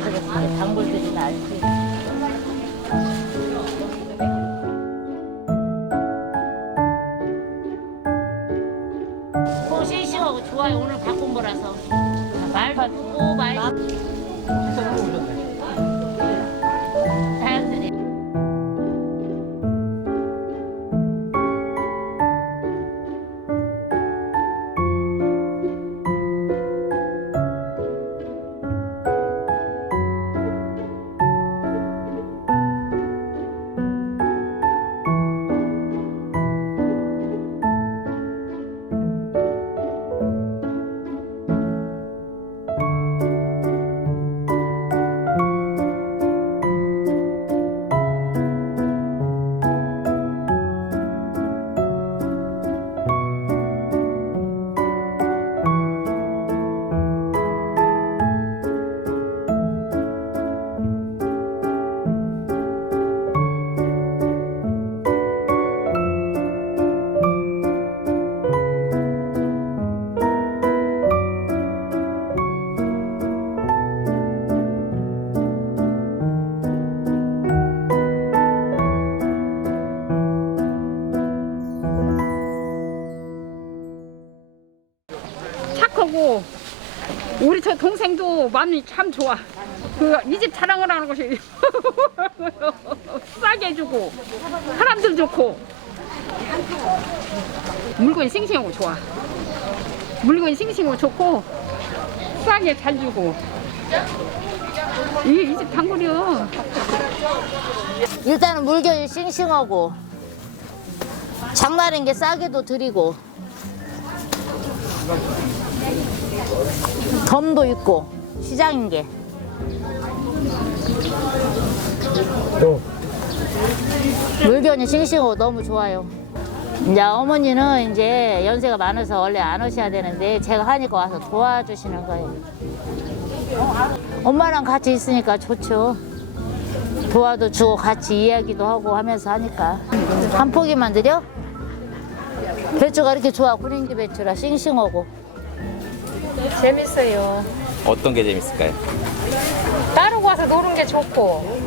아들은 단골들이 알지. 꽃이 시원하고 좋아요. 오늘 바꾼 거라서. 말 바꾸고 말. 착하고 우리 저 동생도 마음이 참 좋아. 그 이 집 자랑을 하는 것이 싸게 해주고 사람들 좋고 물건이 싱싱하고 좋아. 물건이 싱싱하고 좋고 싸게 잘 주고 이 집 단골이요. 일단은 물건이 싱싱하고 장날인 게 싸게도 드리고 덤도 있고 시장인 게 물건이 싱싱하고 너무 좋아요. 이제 어머니는 이제 연세가 많아서 원래 안 오셔야 되는데 제가 하니까 와서 도와주시는 거예요. 엄마랑 같이 있으니까 좋죠. 도와도 주고 같이 이야기도 하고 하면서 하니까 한 포기만 드려? 배추가 이렇게 좋아 구린기 배추라 싱싱하고 재밌어요. 어떤 게 재밌을까요? 따르고 와서 노는 게 좋고,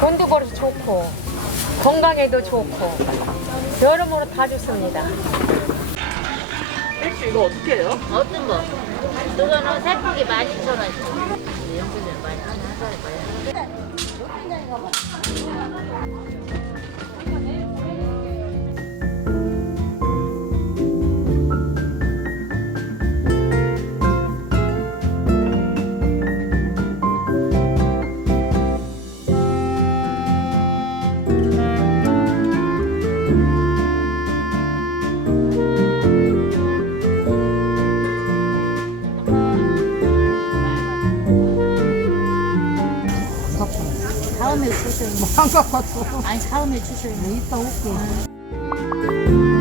돈도 벌어서 좋고, 건강에도 좋고, 여러모로 다 좋습니다. 어떤 거? 이거는 세 포기 12,000원 컸고 다음에 주세요. 뭐안 컸고. 아니 다음에 주세요. 뭐, 이따 올게.